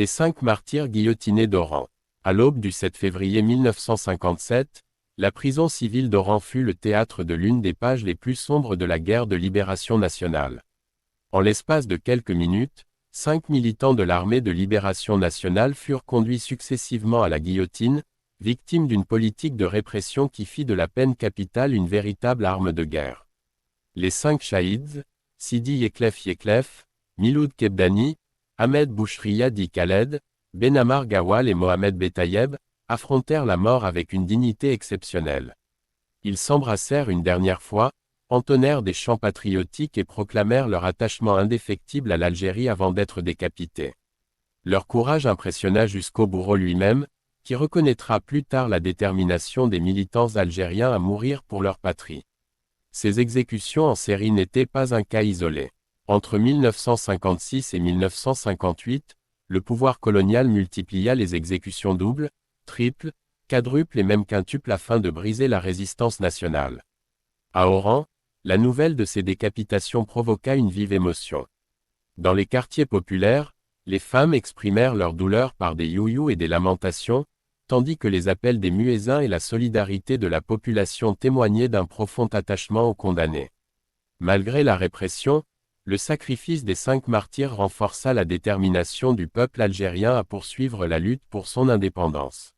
Les 5 martyrs guillotinés d'Oran. À l'aube du 7 février 1957, la prison civile d'Oran fut le théâtre de l'une des pages les plus sombres de la guerre de libération nationale. En l'espace de quelques minutes, 5 militants de l'armée de libération nationale furent conduits successivement à la guillotine, victimes d'une politique de répression qui fit de la peine capitale une véritable arme de guerre. Les 5 shahids, Sidi Yeklef, Miloud Kebdani, Ahmed Bouchriya Di Khaled, Benamar Gawal et Mohamed Betayeb, affrontèrent la mort avec une dignité exceptionnelle. Ils s'embrassèrent une dernière fois, entonnèrent des chants patriotiques et proclamèrent leur attachement indéfectible à l'Algérie avant d'être décapités. Leur courage impressionna jusqu'au bourreau lui-même, qui reconnaîtra plus tard la détermination des militants algériens à mourir pour leur patrie. Ces exécutions en série n'étaient pas un cas isolé. Entre 1956 et 1958, le pouvoir colonial multiplia les exécutions doubles, triples, quadruples et même quintuples afin de briser la résistance nationale. À Oran, la nouvelle de ces décapitations provoqua une vive émotion. Dans les quartiers populaires, les femmes exprimèrent leur douleur par des you-you et des lamentations, tandis que les appels des muezzins et la solidarité de la population témoignaient d'un profond attachement aux condamnés. Malgré la répression, le sacrifice des 5 martyrs renforça la détermination du peuple algérien à poursuivre la lutte pour son indépendance.